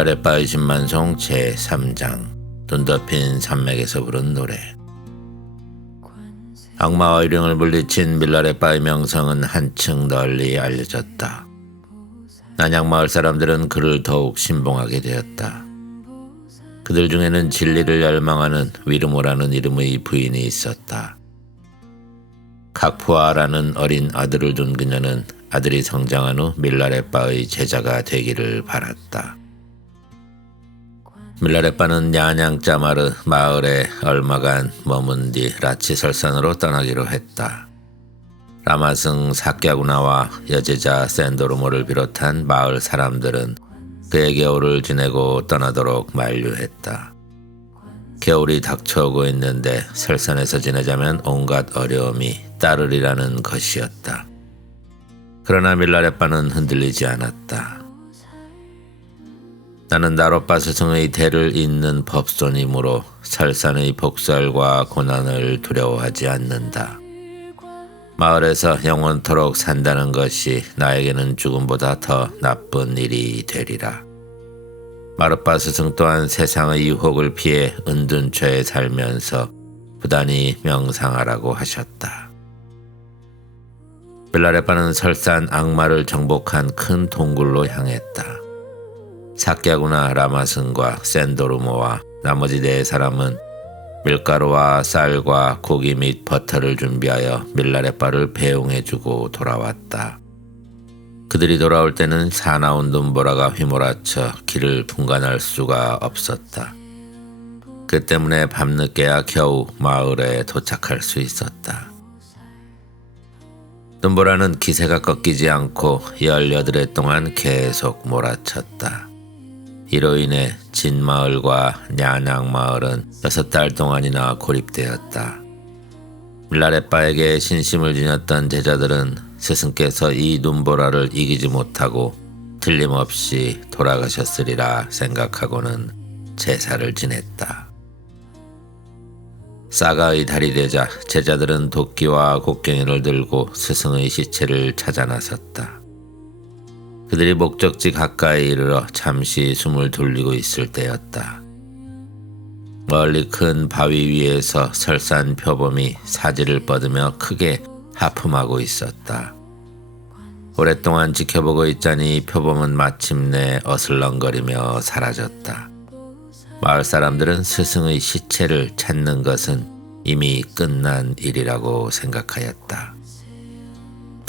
밀라레빠의 신만송 제3장 눈 덮인 산맥에서 부른 노래. 악마와 유령을 물리친 밀라레빠의 명성은 한층 널리 알려졌다. 난양마을 사람들은 그를 더욱 신봉하게 되었다. 그들 중에는 진리를 열망하는 위르모라는 이름의 부인이 있었다. 각푸아라는 어린 아들을 둔 그녀는 아들이 성장한 후 밀라레빠의 제자가 되기를 바랐다. 밀라레빠는 냐냥짜마르 마을에 얼마간 머문 뒤 라치설산으로 떠나기로 했다. 라마승 사꺄구나와 여제자 샌도르모를 비롯한 마을 사람들은 그의 겨울을 지내고 떠나도록 만류했다. 겨울이 닥쳐오고 있는데 설산에서 지내자면 온갖 어려움이 따르리라는 것이었다. 그러나 밀라레빠는 흔들리지 않았다. 나는 나로빠 스승의 대를 잇는 법손이므로 설산의 복살과 고난을 두려워하지 않는다. 마을에서 영원토록 산다는 것이 나에게는 죽음보다 더 나쁜 일이 되리라. 마르빠 스승 또한 세상의 유혹을 피해 은둔처에 살면서 부단히 명상하라고 하셨다. 밀라레빠는 설산 악마를 정복한 큰 동굴로 향했다. 사꺄구나 라마승과 샌도르모와 나머지 네 사람은 밀가루와 쌀과 고기 및 버터를 준비하여 밀라레빠를 배웅해주고 돌아왔다. 그들이 돌아올 때는 사나운 눈보라가 휘몰아쳐 길을 분간할 수가 없었다. 그 때문에 밤늦게야 겨우 마을에 도착할 수 있었다. 눈보라는 기세가 꺾이지 않고 18해 동안 계속 몰아쳤다. 이로 인해 진마을과 냐냥마을은 6달 동안이나 고립되었다. 밀라레빠에게 신심을 지녔던 제자들은 스승께서 이 눈보라를 이기지 못하고 틀림없이 돌아가셨으리라 생각하고는 제사를 지냈다. 사가의 달이 되자 제자들은 도끼와 곡괭이를 들고 스승의 시체를 찾아 나섰다. 그들이 목적지 가까이 이르러 잠시 숨을 돌리고 있을 때였다. 멀리 큰 바위 위에서 설산 표범이 사지를 뻗으며 크게 하품하고 있었다. 오랫동안 지켜보고 있자니 표범은 마침내 어슬렁거리며 사라졌다. 마을 사람들은 스승의 시체를 찾는 것은 이미 끝난 일이라고 생각하였다.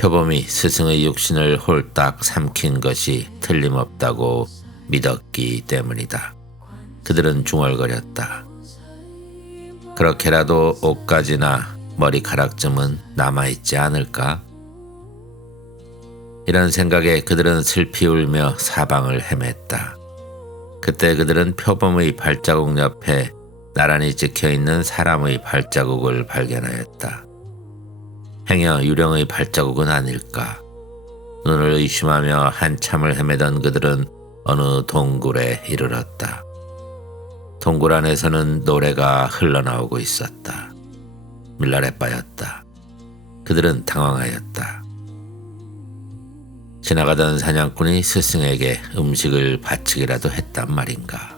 표범이 스승의 육신을 홀딱 삼킨 것이 틀림없다고 믿었기 때문이다. 그들은 중얼거렸다. 그렇게라도 옷가지나 머리카락쯤은 남아있지 않을까? 이런 생각에 그들은 슬피 울며 사방을 헤맸다. 그때 그들은 표범의 발자국 옆에 나란히 찍혀있는 사람의 발자국을 발견하였다. 행여 유령의 발자국은 아닐까? 눈을 의심하며 한참을 헤매던 그들은 어느 동굴에 이르렀다. 동굴 안에서는 노래가 흘러나오고 있었다. 밀라레빠였다. 그들은 당황하였다. 지나가던 사냥꾼이 스승에게 음식을 바치기라도 했단 말인가?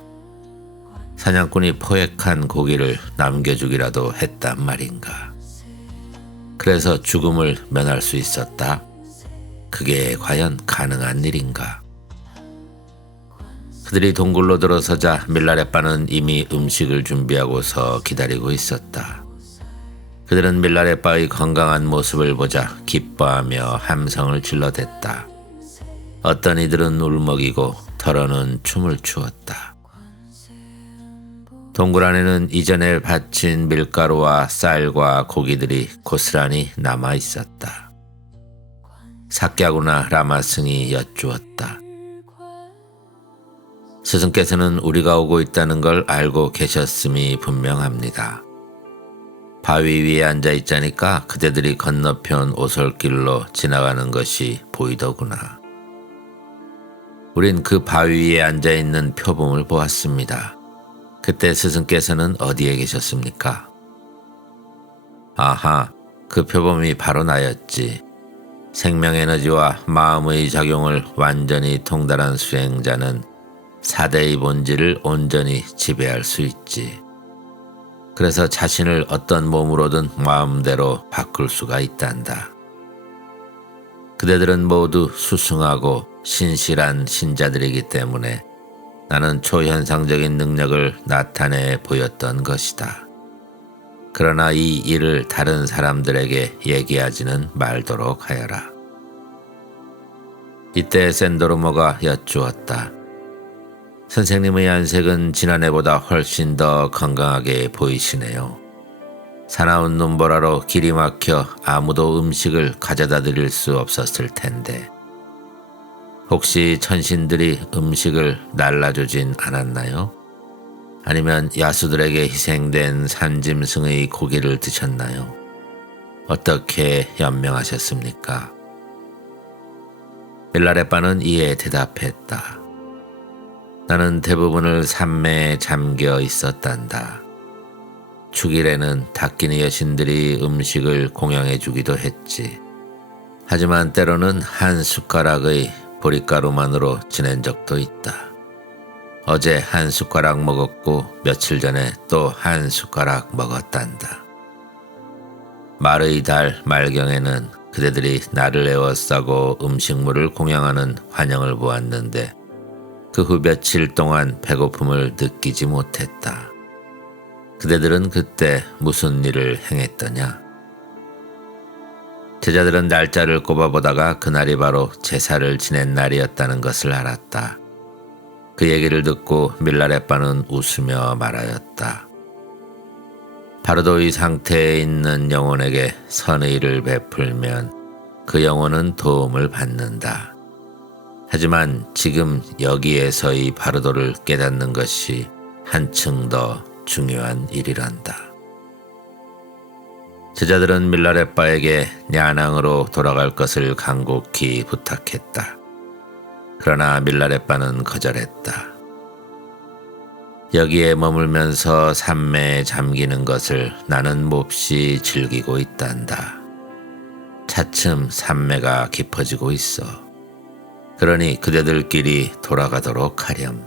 사냥꾼이 포획한 고기를 남겨주기라도 했단 말인가? 그래서 죽음을 면할 수 있었다? 그게 과연 가능한 일인가? 그들이 동굴로 들어서자 밀라레빠는 이미 음식을 준비하고서 기다리고 있었다. 그들은 밀라레빠의 건강한 모습을 보자 기뻐하며 함성을 질러댔다. 어떤 이들은 울먹이고 더러는 춤을 추었다. 동굴 안에는 이전에 바친 밀가루와 쌀과 고기들이 고스란히 남아 있었다. 삭갸구나 라마승이 여쭈었다. 스승께서는 우리가 오고 있다는 걸 알고 계셨음이 분명합니다. 바위 위에 앉아 있자니까 그대들이 건너편 오솔길로 지나가는 것이 보이더구나. 우린 그 바위 위에 앉아 있는 표범을 보았습니다. 그때 스승께서는 어디에 계셨습니까? 아하, 그 표범이 바로 나였지. 생명에너지와 마음의 작용을 완전히 통달한 수행자는 사대의 본질을 온전히 지배할 수 있지. 그래서 자신을 어떤 몸으로든 마음대로 바꿀 수가 있단다. 그대들은 모두 수승하고 신실한 신자들이기 때문에 나는 초현상적인 능력을 나타내 보였던 것이다. 그러나 이 일을 다른 사람들에게 얘기하지는 말도록 하여라. 이때 샌도르모가 여쭈었다. 선생님의 안색은 지난해보다 훨씬 더 건강하게 보이시네요. 사나운 눈보라로 길이 막혀 아무도 음식을 가져다 드릴 수 없었을 텐데 혹시 천신들이 음식을 날라주진 않았나요? 아니면 야수들에게 희생된 산짐승의 고기를 드셨나요? 어떻게 연명하셨습니까? 밀라레빠는 이에 대답했다. 나는 대부분을 산매에 잠겨 있었단다. 축일에는 다키니 여신들이 음식을 공양해 주기도 했지. 하지만 때로는 한 숟가락의 보릿가루만으로 지낸 적도 있다. 어제 한 숟가락 먹었고 며칠 전에 또 한 숟가락 먹었단다. 말의 달 말경에는 그대들이 나를 에워싸고 음식물을 공양하는 환영을 보았는데 그 후 며칠 동안 배고픔을 느끼지 못했다. 그대들은 그때 무슨 일을 행했더냐? 제자들은 날짜를 꼽아보다가 그날이 바로 제사를 지낸 날이었다는 것을 알았다. 그 얘기를 듣고 밀라레빠는 웃으며 말하였다. 바로도 이 상태에 있는 영혼에게 선의를 베풀면 그 영혼은 도움을 받는다. 하지만 지금 여기에서의 바로도를 깨닫는 것이 한층 더 중요한 일이란다. 제자들은 밀라레빠에게 냐낭으로 돌아갈 것을 간곡히 부탁했다. 그러나 밀라레빠는 거절했다. 여기에 머물면서 산매에 잠기는 것을 나는 몹시 즐기고 있단다. 차츰 산매가 깊어지고 있어. 그러니 그대들끼리 돌아가도록 하렴.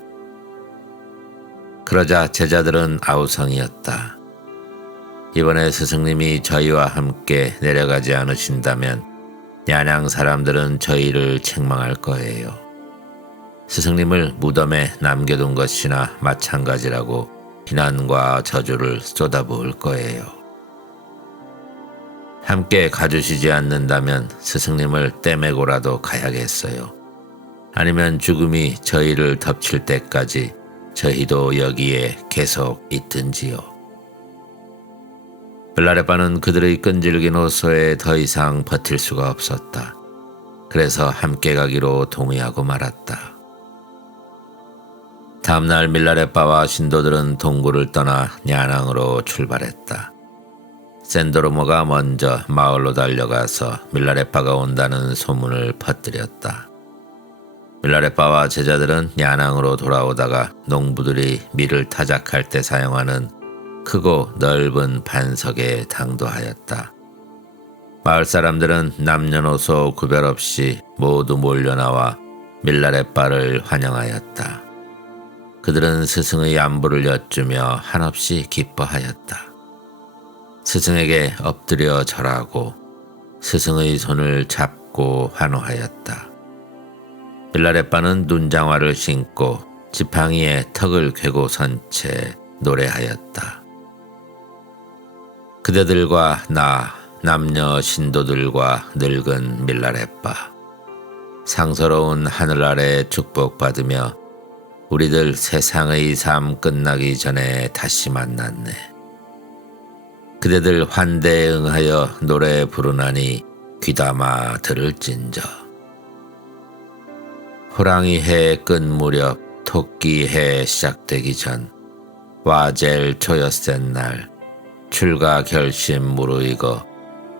그러자 제자들은 아우성이었다. 이번에 스승님이 저희와 함께 내려가지 않으신다면 냐냥 사람들은 저희를 책망할 거예요. 스승님을 무덤에 남겨둔 것이나 마찬가지라고 비난과 저주를 쏟아부을 거예요. 함께 가주시지 않는다면 스승님을 떼매고라도 가야겠어요. 아니면 죽음이 저희를 덮칠 때까지 저희도 여기에 계속 있든지요. 밀라레빠는 그들의 끈질긴 호소에 더 이상 버틸 수가 없었다. 그래서 함께 가기로 동의하고 말았다. 다음날 밀라레빠와 신도들은 동굴을 떠나 냐낭으로 출발했다. 샌도르모가 먼저 마을로 달려가서 밀라레빠가 온다는 소문을 퍼뜨렸다. 밀라레빠와 제자들은 냐낭으로 돌아오다가 농부들이 밀을 타작할 때 사용하는 크고 넓은 반석에 당도하였다. 마을 사람들은 남녀노소 구별 없이 모두 몰려나와 밀라레빠를 환영하였다. 그들은 스승의 안부를 여쭈며 한없이 기뻐하였다. 스승에게 엎드려 절하고 스승의 손을 잡고 환호하였다. 밀라레빠는 눈장화를 신고 지팡이에 턱을 괴고 선 채 노래하였다. 그대들과 나, 남녀 신도들과 늙은 밀라레빠, 상서로운 하늘 아래 축복받으며 우리들 세상의 삶 끝나기 전에 다시 만났네. 그대들 환대에 응하여 노래 부르나니 귀담아 들을진저. 호랑이 해 끝 무렵 토끼 해 시작되기 전 와젤 초여센 날 출가 결심 무르익어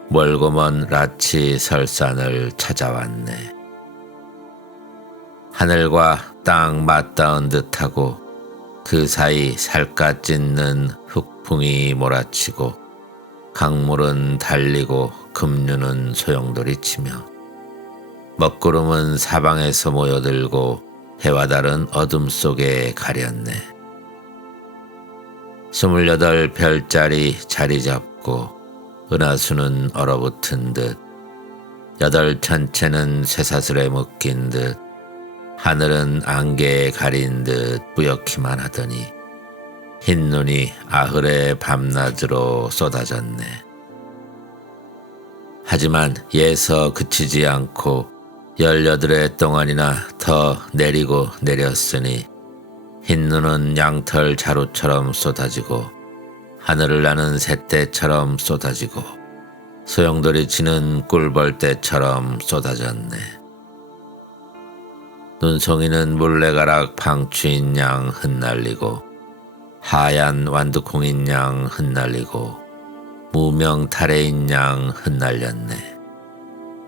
멀고 먼 라치 설산을 찾아왔네. 하늘과 땅 맞닿은 듯하고 그 사이 살갗 찢는 흑풍이 몰아치고 강물은 달리고 급류는 소용돌이 치며 먹구름은 사방에서 모여들고 해와 다른 어둠 속에 가렸네. 28별짜리 자리 잡고 은하수는 얼어붙은 듯 여덟 천체는 쇠사슬에 묶인 듯 하늘은 안개에 가린 듯 뿌옇기만 하더니 흰눈이 아흐레 밤낮으로 쏟아졌네. 하지만 예서 그치지 않고 18해 동안이나 더 내리고 내렸으니 흰눈은 양털 자루처럼 쏟아지고 하늘을 나는 새떼처럼 쏟아지고 소용돌이 치는 꿀벌떼처럼 쏟아졌네. 눈송이는 물레가락 방추인 양 흩날리고 하얀 완두콩인 양 흩날리고 무명 타래인 양 흩날렸네.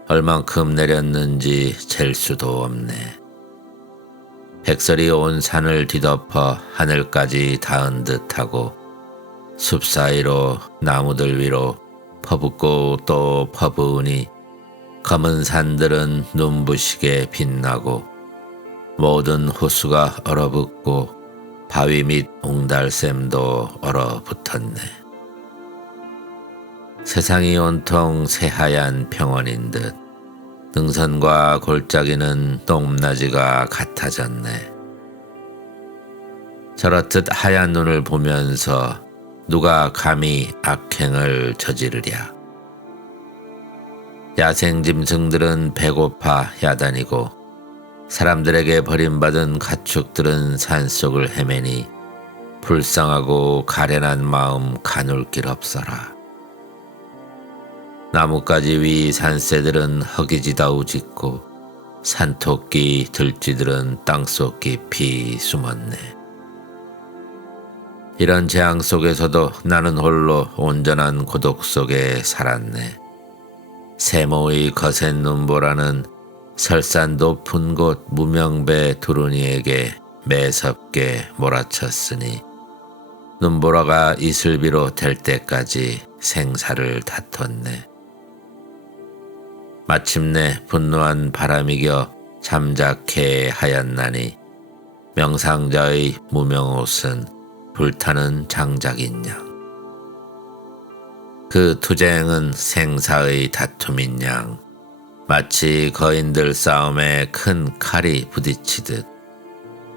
얼만큼 내렸는지 잴 수도 없네. 백설이 온 산을 뒤덮어 하늘까지 닿은 듯하고 숲 사이로 나무들 위로 퍼붓고 또 퍼부으니 검은 산들은 눈부시게 빛나고 모든 호수가 얼어붙고 바위 및 옹달샘도 얼어붙었네. 세상이 온통 새하얀 평원인 듯 능선과 골짜기는 똥낮이가 같아졌네. 저렇듯 하얀 눈을 보면서 누가 감히 악행을 저지르랴. 야생 짐승들은 배고파 야단이고 사람들에게 버림받은 가축들은 산속을 헤매니 불쌍하고 가련한 마음 가눌 길 없어라. 나뭇가지 위 산새들은 허기지다 우짖고 산토끼 들쥐들은 땅속 깊이 숨었네. 이런 재앙 속에서도 나는 홀로 온전한 고독 속에 살았네. 세모의 거센 눈보라는 설산 높은 곳 무명배 두루니에게 매섭게 몰아쳤으니 눈보라가 이슬비로 될 때까지 생사를 다퉜네. 마침내 분노한 바람이 겨 잠자케 하였나니 명상자의 무명옷은 불타는 장작인 양. 그 투쟁은 생사의 다툼인 양. 마치 거인들 싸움에 큰 칼이 부딪히듯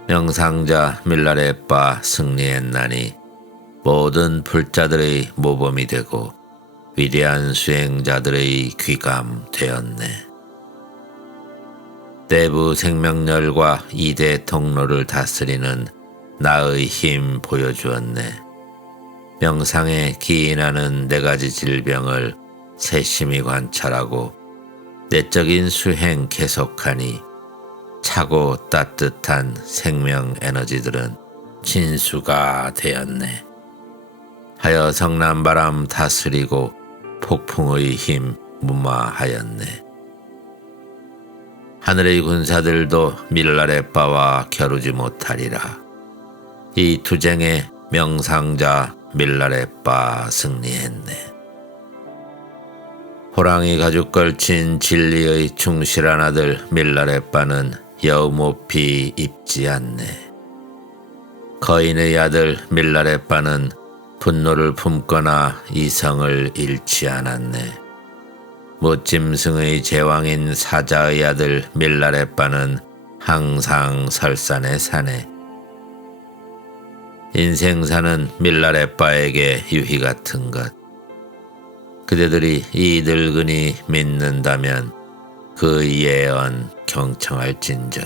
명상자 밀라레빠 승리했나니 모든 불자들의 모범이 되고 위대한 수행자들의 귀감 되었네. 내부 생명열과 이대 통로를 다스리는 나의 힘 보여주었네. 명상에 기인하는 4가지 질병을 세심히 관찰하고 내적인 수행 계속하니 차고 따뜻한 생명 에너지들은 진수가 되었네. 하여 성난바람 다스리고 폭풍의 힘 무마하였네. 하늘의 군사들도 밀라레빠와 겨루지 못하리라. 이 투쟁에 명상자 밀라레빠 승리했네. 호랑이 가죽 걸친 진리의 충실한 아들 밀라레빠는 여우모피 입지 않네. 거인의 아들 밀라레빠는 분노를 품거나 이성을 잃지 않았네. 무짐승의 제왕인 사자의 아들 밀라레빠는 항상 설산에 사네. 인생사는 밀라레빠에게 유희 같은 것. 그대들이 이 늙은이 믿는다면 그 예언 경청할진저.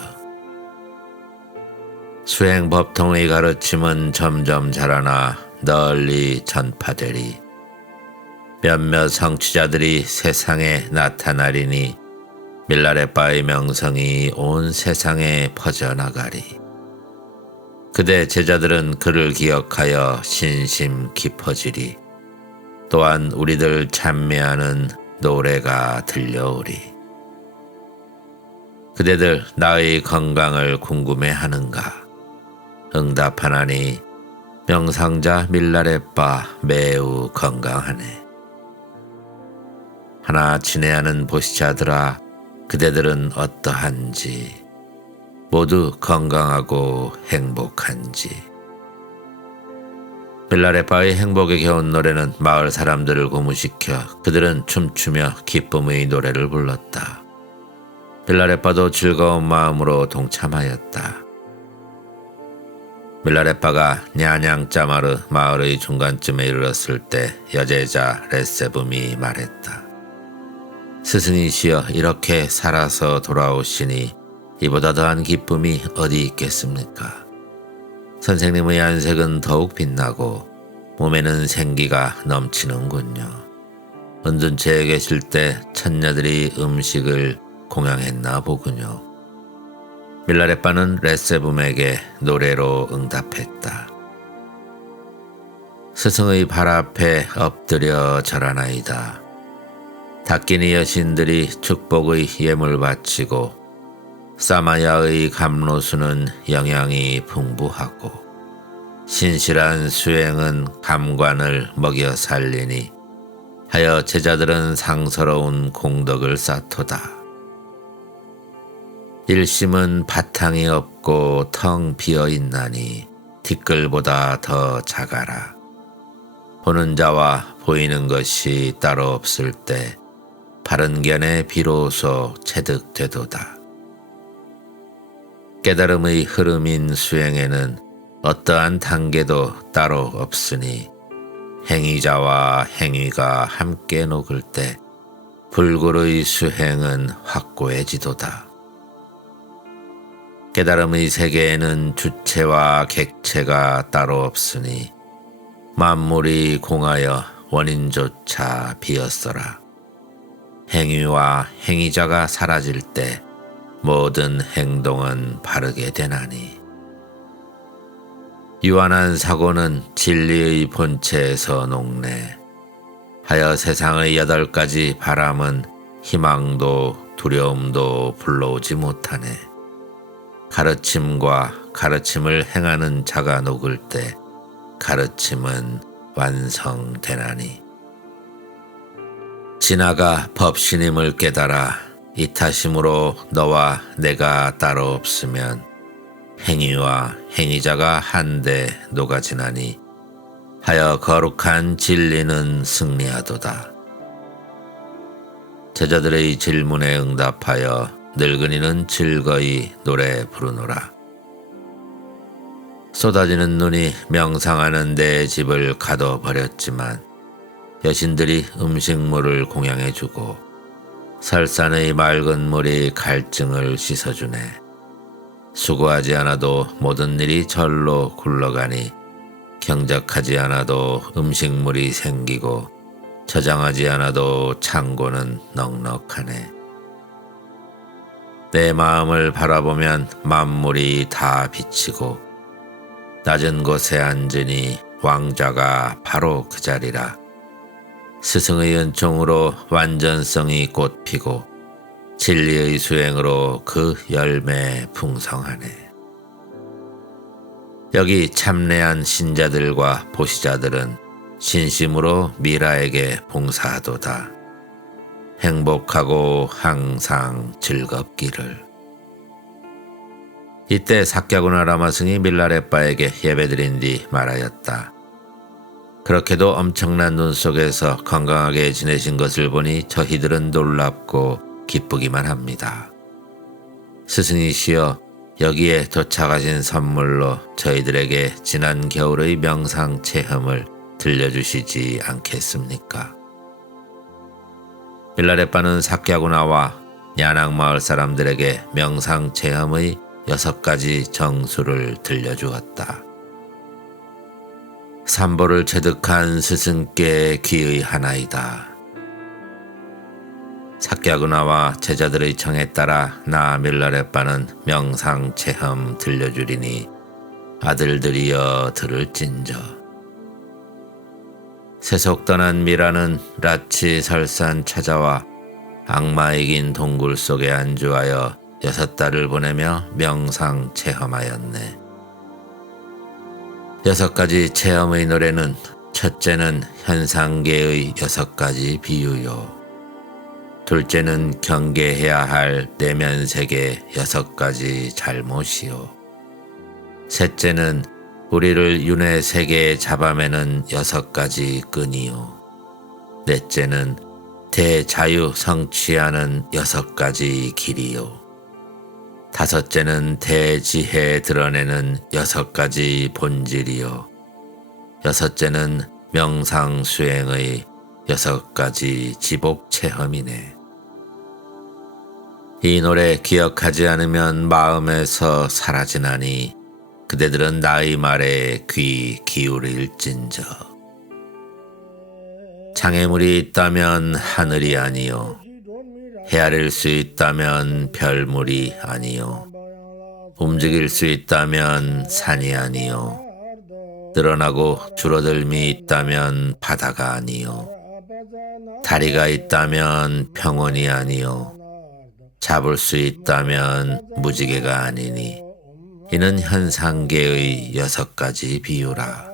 수행 법통의 가르침은 점점 자라나 널리 전파되리. 몇몇 성취자들이 세상에 나타나리니 밀라레빠의 명성이 온 세상에 퍼져나가리. 그대 제자들은 그를 기억하여 신심 깊어지리. 또한 우리들 찬미하는 노래가 들려오리. 그대들 나의 건강을 궁금해하는가? 응답하나니 명상자 밀라레빠 매우 건강하네. 하나 친애하는 보시자들아, 그대들은 어떠한지, 모두 건강하고 행복한지. 밀라레빠의 행복에 겨운 노래는 마을 사람들을 고무시켜 그들은 춤추며 기쁨의 노래를 불렀다. 밀라레빠도 즐거운 마음으로 동참하였다. 밀라레빠가 냐냥짜마르 마을의 중간쯤에 이르렀을 때 여제자 레세붐이 말했다. 스승이시여, 이렇게 살아서 돌아오시니 이보다 더한 기쁨이 어디 있겠습니까? 선생님의 안색은 더욱 빛나고 몸에는 생기가 넘치는군요. 은둔체에 계실 때 천녀들이 음식을 공양했나 보군요. 밀라레빠는 레세붐에게 노래로 응답했다. 스승의 발 앞에 엎드려 절하나이다. 다끼니 여신들이 축복의 예물 바치고 사마야의 감로수는 영양이 풍부하고 신실한 수행은 감관을 먹여 살리니 하여 제자들은 상서로운 공덕을 쌓도다. 일심은 바탕이 없고 텅 비어 있나니 티끌보다 더 작아라. 보는 자와 보이는 것이 따로 없을 때 바른 견에 비로소 체득되도다. 깨달음의 흐름인 수행에는 어떠한 단계도 따로 없으니 행위자와 행위가 함께 녹을 때 불굴의 수행은 확고해지도다. 깨달음의 세계에는 주체와 객체가 따로 없으니 만물이 공하여 원인조차 비었어라. 행위와 행위자가 사라질 때 모든 행동은 바르게 되나니 유한한 사고는 진리의 본체에서 녹네. 하여 세상의 8가지 바람은 희망도 두려움도 불러오지 못하네. 가르침과 가르침을 행하는 자가 녹을 때 가르침은 완성되나니. 진아가 법신임을 깨달아 이타심으로 너와 내가 따로 없으면 행위와 행위자가 한데 녹아지나니 하여 거룩한 진리는 승리하도다. 제자들의 질문에 응답하여 늙은이는 즐거이 노래 부르노라. 쏟아지는 눈이 명상하는 내 집을 가둬버렸지만 여신들이 음식물을 공양해주고 설산의 맑은 물이 갈증을 씻어주네. 수고하지 않아도 모든 일이 절로 굴러가니 경작하지 않아도 음식물이 생기고 저장하지 않아도 창고는 넉넉하네. 내 마음을 바라보면 만물이 다 비치고 낮은 곳에 앉으니 왕자가 바로 그 자리라. 스승의 은총으로 완전성이 꽃피고 진리의 수행으로 그 열매 풍성하네. 여기 참내한 신자들과 보시자들은 진심으로 미라에게 봉사하도다. 행복하고 항상 즐겁기를. 이때 삭야구나 라마승이 밀라레빠에게 예배드린 뒤 말하였다. 그렇게도 엄청난 눈 속에서 건강하게 지내신 것을 보니 저희들은 놀랍고 기쁘기만 합니다. 스승이시여, 여기에 도착하신 선물로 저희들에게 지난 겨울의 명상 체험을 들려주시지 않겠습니까? 밀라레빠는 삭야구나와 야낭 마을 사람들에게 명상 체험의 6가지 정수를 들려주었다. 삼보를 체득한 스승께 귀의 하나이다. 사캬구나와 제자들의 청에 따라 나 밀라레빠는 명상체험 들려주리니 아들들이여 들을진저. 세속 떠난 미라는 라치 설산 찾아와 악마 이긴 동굴 속에 안주하여 6달을 보내며 명상 체험하였네. 6가지 체험의 노래는 첫째는 현상계의 6가지 비유요. 둘째는 경계해야 할 내면세계 6가지 잘못이요. 셋째는 우리를 윤회 세계에 잡아매는 6가지 끈이요. 넷째는 대자유 성취하는 6가지 길이요. 다섯째는 대지혜 드러내는 6가지 본질이요. 여섯째는 명상 수행의 6가지 지복 체험이네. 이 노래 기억하지 않으면 마음에서 사라지나니 그대들은 나의 말에 귀 기울일진저. 장애물이 있다면 하늘이 아니요. 헤아릴 수 있다면 별물이 아니요. 움직일 수 있다면 산이 아니요. 늘어나고 줄어들미 있다면 바다가 아니요. 다리가 있다면 평온이 아니요. 잡을 수 있다면 무지개가 아니니 이는 현상계의 6가지 비유라.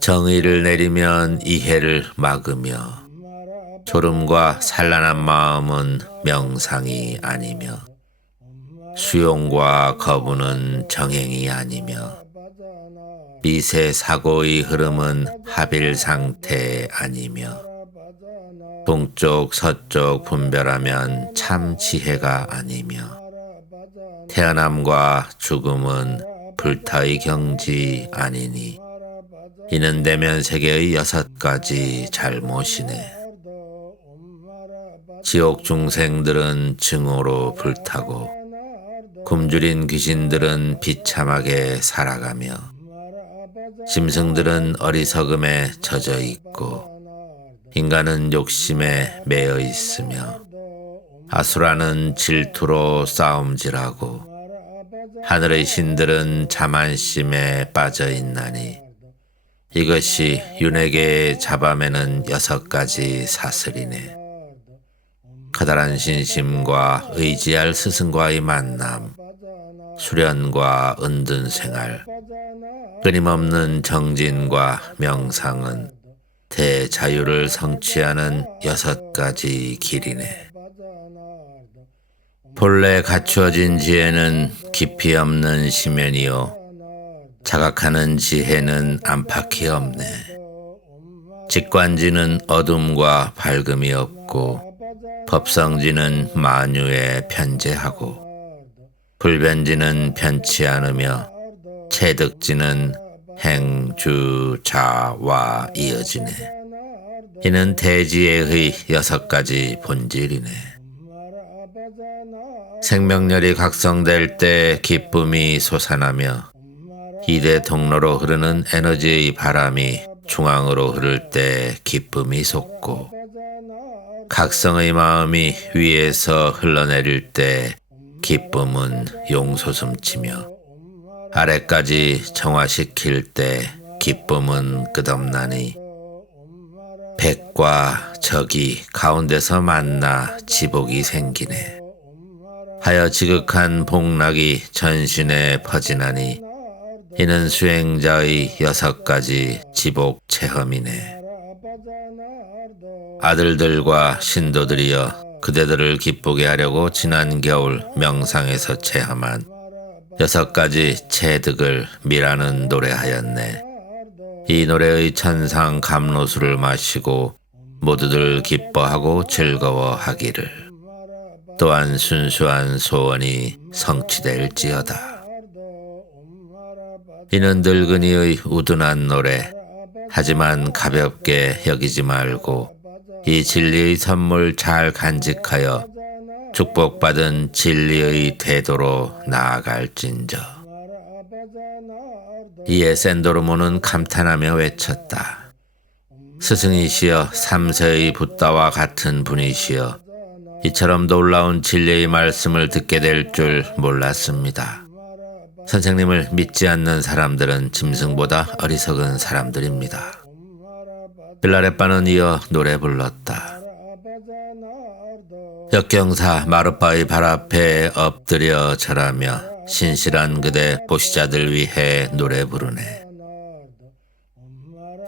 정의를 내리면 이해를 막으며 졸음과 산란한 마음은 명상이 아니며 수용과 거부는 정행이 아니며 미세 사고의 흐름은 합일 상태 아니며 동쪽 서쪽 분별하면 참 지혜가 아니며 태어남과 죽음은 불타의 경지 아니니 이는 내면 세계의 6가지 잘못이네. 지옥 중생들은 증오로 불타고 굶주린 귀신들은 비참하게 살아가며 짐승들은 어리석음에 젖어 있고 인간은 욕심에 매여 있으며 아수라는 질투로 싸움질하고 하늘의 신들은 자만심에 빠져 있나니 이것이 윤회계에 잡아매는 6가지 사슬이네. 커다란 신심과 의지할 스승과의 만남, 수련과 은둔 생활, 끊임없는 정진과 명상은 대자유를 성취하는 6가지 길이네. 본래 갖추어진 지혜는 깊이 없는 심연이요. 자각하는 지혜는 안팎이 없네. 직관지는 어둠과 밝음이 없고 법성지는 만유에 편재하고 불변지는 편치 않으며 체득지는 행주자와 이어지네. 이는 대지혜의 6가지 본질이네. 생명열이 각성될 때 기쁨이 솟아나며 이대 통로로 흐르는 에너지의 바람이 중앙으로 흐를 때 기쁨이 솟고 각성의 마음이 위에서 흘러내릴 때 기쁨은 용솟음치며 아래까지 정화시킬 때 기쁨은 끝없나니 백과 적이 가운데서 만나 지복이 생기네. 하여 지극한 복락이 전신에 퍼지나니 이는 수행자의 6가지 지복 체험이네. 아들들과 신도들이여 그대들을 기쁘게 하려고 지난 겨울 명상에서 체험한 6가지 체득을 미라는 노래하였네. 이 노래의 천상 감로수를 마시고 모두들 기뻐하고 즐거워하기를. 또한 순수한 소원이 성취될지어다. 이는 늙은이의 우둔한 노래. 하지만 가볍게 여기지 말고 이 진리의 선물 잘 간직하여 축복받은 진리의 태도로 나아갈진저. 이에 샌도르모는 감탄하며 외쳤다. 스승이시여, 삼세의 붓다와 같은 분이시여, 이처럼 놀라운 진리의 말씀을 듣게 될 줄 몰랐습니다. 선생님을 믿지 않는 사람들은 짐승보다 어리석은 사람들입니다. 빌라레빠는 이어 노래 불렀다. 역경사 마르빠의 발 앞에 엎드려 절하며 신실한 그대 보시자들 위해 노래 부르네.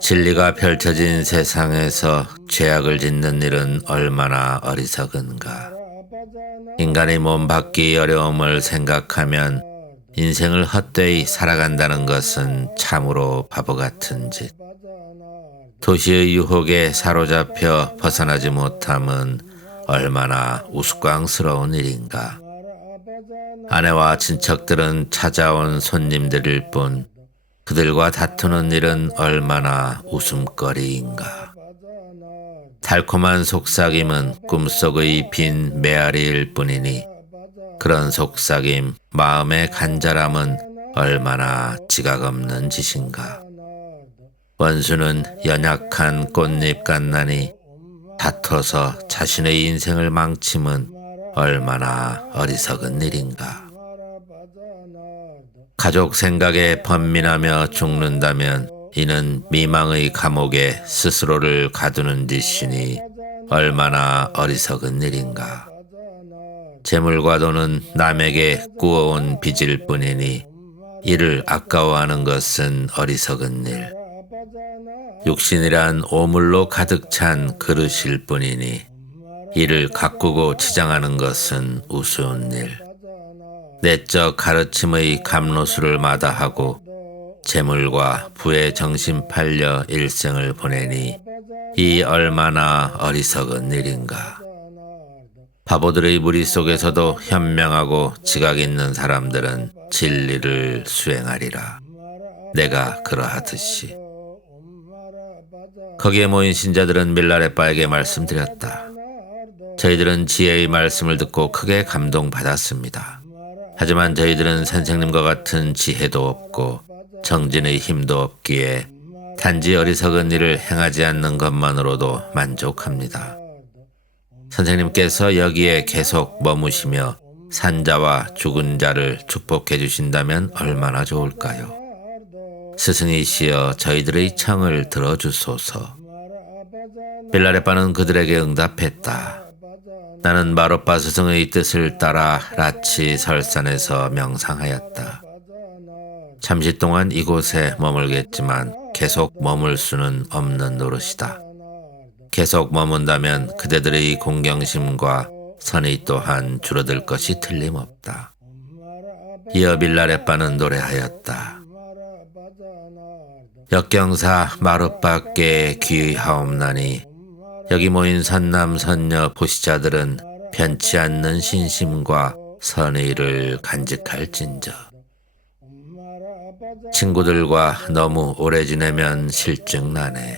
진리가 펼쳐진 세상에서 죄악을 짓는 일은 얼마나 어리석은가. 인간의 몸 받기 어려움을 생각하면 인생을 헛되이 살아간다는 것은 참으로 바보 같은 짓. 도시의 유혹에 사로잡혀 벗어나지 못함은 얼마나 우스꽝스러운 일인가. 아내와 친척들은 찾아온 손님들일 뿐 그들과 다투는 일은 얼마나 웃음거리인가. 달콤한 속삭임은 꿈속의 빈 메아리일 뿐이니 그런 속삭임, 마음의 간절함은 얼마나 지각 없는 짓인가. 원수는 연약한 꽃잎 같나니 다퉈서 자신의 인생을 망침은 얼마나 어리석은 일인가. 가족 생각에 번민하며 죽는다면 이는 미망의 감옥에 스스로를 가두는 짓이니 얼마나 어리석은 일인가. 재물과 돈은 남에게 꾸어온 빚일 뿐이니 이를 아까워하는 것은 어리석은 일. 육신이란 오물로 가득 찬 그릇일 뿐이니 이를 가꾸고 치장하는 것은 우스운 일. 내적 가르침의 감로수를 마다하고 재물과 부에 정신 팔려 일생을 보내니 이 얼마나 어리석은 일인가. 바보들의 무리 속에서도 현명하고 지각 있는 사람들은 진리를 수행하리라. 내가 그러하듯이. 거기에 모인 신자들은 밀라레빠에게 말씀드렸다. 저희들은 지혜의 말씀을 듣고 크게 감동받았습니다. 하지만 저희들은 선생님과 같은 지혜도 없고 정진의 힘도 없기에 단지 어리석은 일을 행하지 않는 것만으로도 만족합니다. 선생님께서 여기에 계속 머무시며 산자와 죽은 자를 축복해 주신다면 얼마나 좋을까요? 스승이시여, 저희들의 청을 들어주소서. 빌라레빠는 그들에게 응답했다. 나는 마르빠 스승의 뜻을 따라 라치 설산에서 명상하였다. 잠시 동안 이곳에 머물겠지만 계속 머물 수는 없는 노릇이다. 계속 머문다면 그대들의 공경심과 선의 또한 줄어들 것이 틀림없다. 이어 빌라레빠는 노래하였다. 역경사 마르빠께 귀의하옵나니 여기 모인 선남 선녀 보시자들은 변치 않는 신심과 선의를 간직할진저. 친구들과 너무 오래 지내면 실증 나네.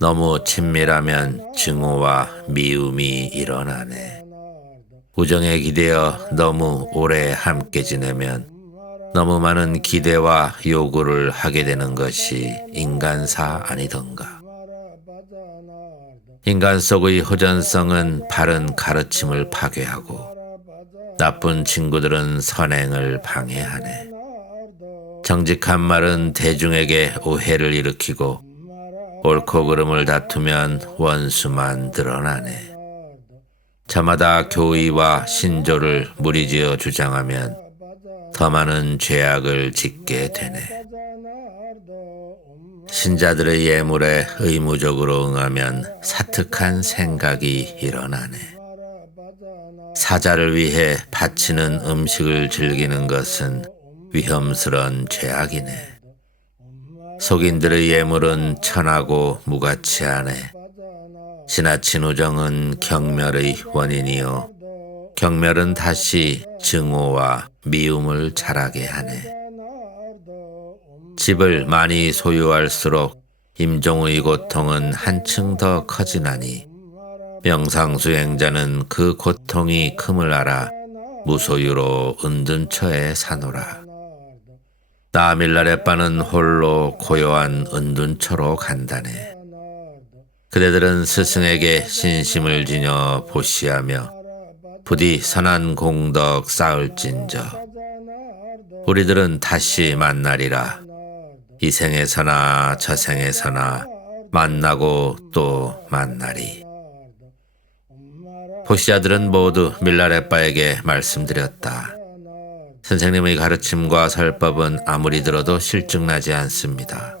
너무 친밀하면 증오와 미움이 일어나네. 우정에 기대어 너무 오래 함께 지내면 너무 많은 기대와 요구를 하게 되는 것이 인간사 아니던가. 인간 속의 호전성은 바른 가르침을 파괴하고 나쁜 친구들은 선행을 방해하네. 정직한 말은 대중에게 오해를 일으키고 옳고 그름을 다투면 원수만 드러나네. 저마다 교의와 신조를 무리지어 주장하면 더 많은 죄악을 짓게 되네. 신자들의 예물에 의무적으로 응하면 사특한 생각이 일어나네. 사자를 위해 바치는 음식을 즐기는 것은 위험스런 죄악이네. 속인들의 예물은 천하고 무가치하네. 지나친 우정은 경멸의 원인이요 경멸은 다시 증오와 미움을 자라게 하네. 집을 많이 소유할수록 임종의 고통은 한층 더 커지나니 명상 수행자는 그 고통이 큼을 알아 무소유로 은둔처에 사노라. 나밀라레빠는 홀로 고요한 은둔처로 간다네. 그대들은 스승에게 신심을 지녀 보시하며 부디 선한 공덕 쌓을진저 우리들은 다시 만나리라. 이 생에서나 저 생에서나 만나고 또 만나리. 보시아들은 모두 밀라레빠에게 말씀드렸다. 선생님의 가르침과 설법은 아무리 들어도 실증나지 않습니다.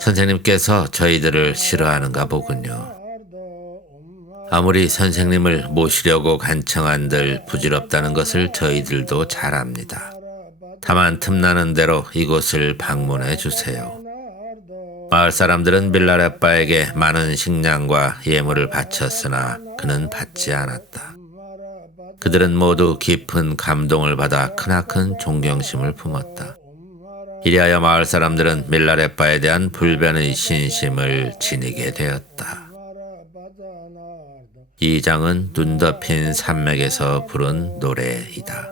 선생님께서 저희들을 싫어하는가 보군요. 아무리 선생님을 모시려고 간청한들 부질없다는 것을 저희들도 잘 압니다. 다만 틈나는 대로 이곳을 방문해 주세요. 마을 사람들은 밀라레빠에게 많은 식량과 예물을 바쳤으나 그는 받지 않았다. 그들은 모두 깊은 감동을 받아 크나큰 존경심을 품었다. 이리하여 마을 사람들은 밀라레빠에 대한 불변의 신심을 지니게 되었다. 이 장은 눈 덮인 산맥에서 부른 노래이다.